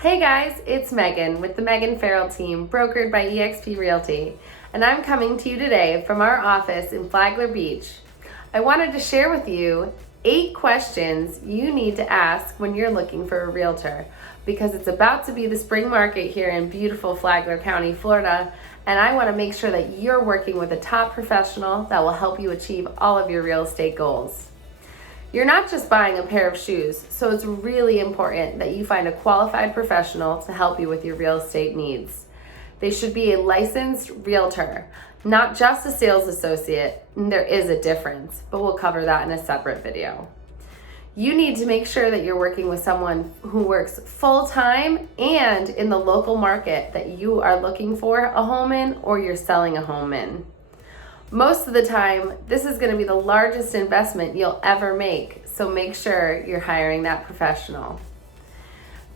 Hey guys, it's Megan with the Megan Farrell team, brokered by eXp Realty, and I'm coming to you today from our office in Flagler Beach. I wanted to share with you 8 questions you need to ask when you're looking for a realtor, because it's about to be the spring market here in beautiful Flagler County, Florida, and I want to make sure that you're working with a top professional that will help you achieve all of your real estate goals. You're not just buying a pair of shoes, so it's really important that you find a qualified professional to help you with your real estate needs. They should be a licensed realtor, not just a sales associate. There is a difference, but we'll cover that in a separate video. You need to make sure that you're working with someone who works full-time and in the local market that you are looking for a home in or you're selling a home in. Most of the time, this is going to be the largest investment you'll ever make, so make sure you're hiring that professional.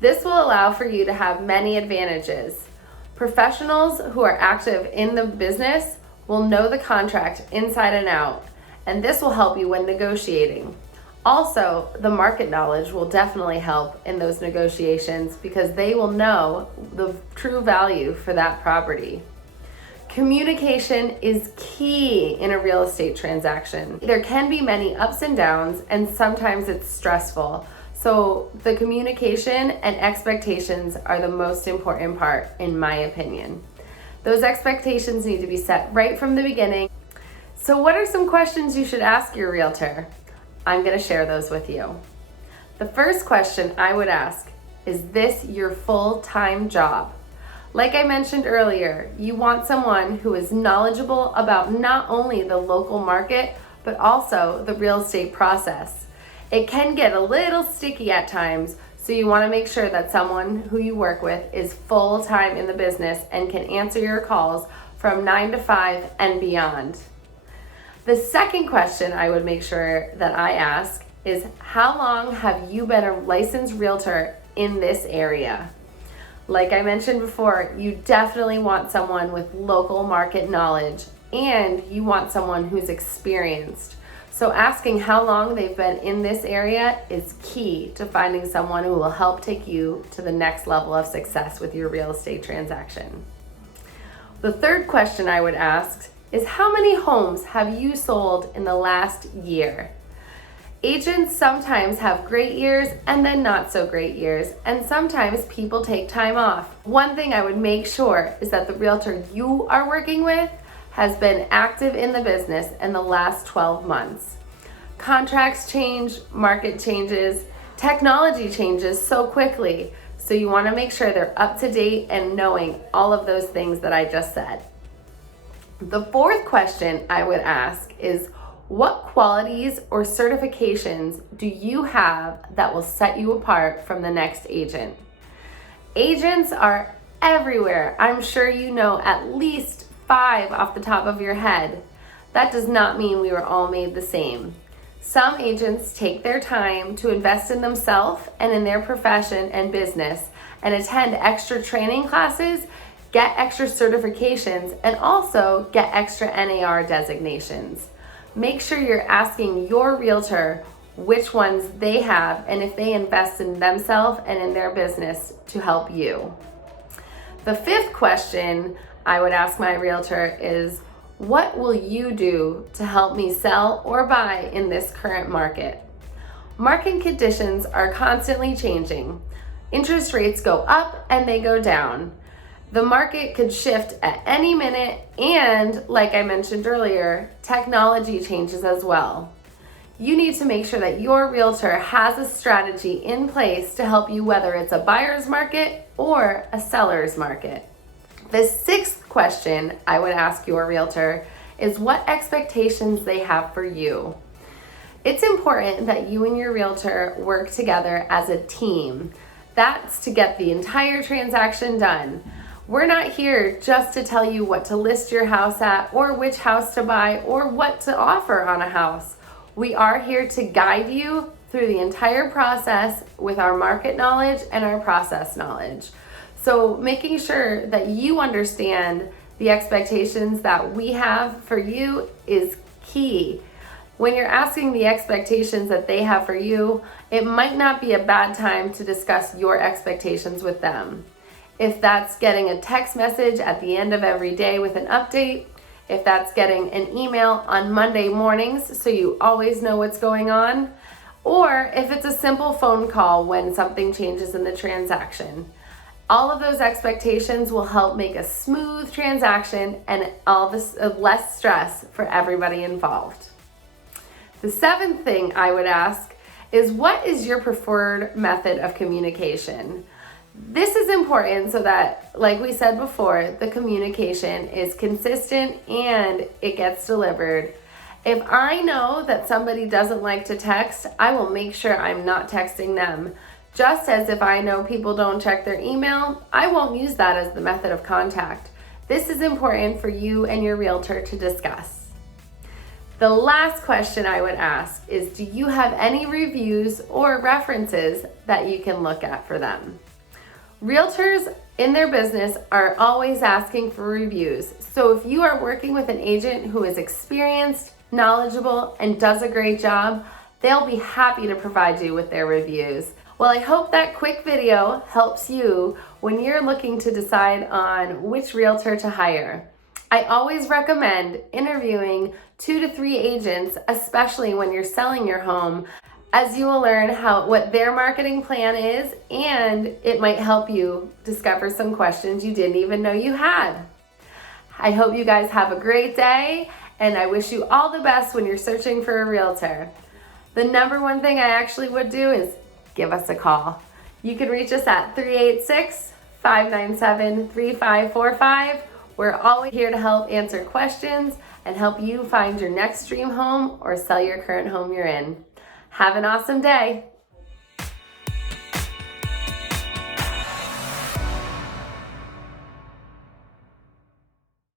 This will allow for you to have many advantages. Professionals who are active in the business will know the contract inside and out, and this will help you when negotiating. Also, the market knowledge will definitely help in those negotiations because they will know the true value for that property. Communication is key in a real estate transaction. There can be many ups and downs, and sometimes it's stressful. So the communication and expectations are the most important part, in my opinion. Those expectations need to be set right from the beginning. So what are some questions you should ask your realtor? I'm going to share those with you. The first question I would ask, is this your full-time job? Like I mentioned earlier, you want someone who is knowledgeable about not only the local market, but also the real estate process. It can get a little sticky at times, so you want to make sure that someone who you work with is full-time in the business and can answer your calls from 9 to 5 and beyond. The second question I would make sure that I ask is, how long have you been a licensed realtor in this area? Like I mentioned before, you definitely want someone with local market knowledge, and you want someone who's experienced. So asking how long they've been in this area is key to finding someone who will help take you to the next level of success with your real estate transaction. The third question I would ask is, how many homes have you sold in the last year? Agents sometimes have great years and then not so great years, and sometimes people take time off. One thing I would make sure is that the realtor you are working with has been active in the business in the last 12 months. Contracts change, market changes, technology changes so quickly, so you want to make sure they're up to date and knowing all of those things that I just said. The fourth question I would ask is, what qualities or certifications do you have that will set you apart from the next agent? Agents are everywhere. I'm sure you know at least 5 off the top of your head. That does not mean we were all made the same. Some agents take their time to invest in themselves and in their profession and business and attend extra training classes, get extra certifications, and also get extra NAR designations. Make sure you're asking your realtor which ones they have and if they invest in themselves and in their business to help you. The fifth question I would ask my realtor is, what will you do to help me sell or buy in this current market? Market conditions are constantly changing. Interest rates go up and they go down. The market could shift at any minute, and like I mentioned earlier, technology changes as well. You need to make sure that your realtor has a strategy in place to help you, whether it's a buyer's market or a seller's market. The sixth question I would ask your realtor is what expectations they have for you. It's important that you and your realtor work together as a team. That's to get the entire transaction done. We're not here just to tell you what to list your house at or which house to buy or what to offer on a house. We are here to guide you through the entire process with our market knowledge and our process knowledge. So making sure that you understand the expectations that we have for you is key. when you're asking the expectations that they have for you, it might not be a bad time to discuss your expectations with them. If that's getting a text message at the end of every day with an update, if that's getting an email on Monday mornings so you always know what's going on, or if it's a simple phone call when something changes in the transaction. All of those expectations will help make a smooth transaction and all this less stress for everybody involved. The seventh thing I would ask is, what is your preferred method of communication? This is important so that, like we said before, the communication is consistent and it gets delivered. If I know that somebody doesn't like to text, I will make sure I'm not texting them. Just as if I know people don't check their email, I won't use that as the method of contact. This is important for you and your realtor to discuss. The last question I would ask is, do you have any reviews or references that you can look at for them? Realtors in their business are always asking for reviews. So if you are working with an agent who is experienced, knowledgeable, and does a great job, they'll be happy to provide you with their reviews. Well, I hope that quick video helps you when you're looking to decide on which realtor to hire. I always recommend interviewing 2 to 3 agents, especially when you're selling your home, as you will learn what their marketing plan is, and it might help you discover some questions you didn't even know you had. I hope you guys have a great day, and I wish you all the best when you're searching for a realtor. The number one thing I actually would do is give us a call. You can reach us at 386-597-3545. We're always here to help answer questions and help you find your next dream home or sell your current home you're in. Have an awesome day.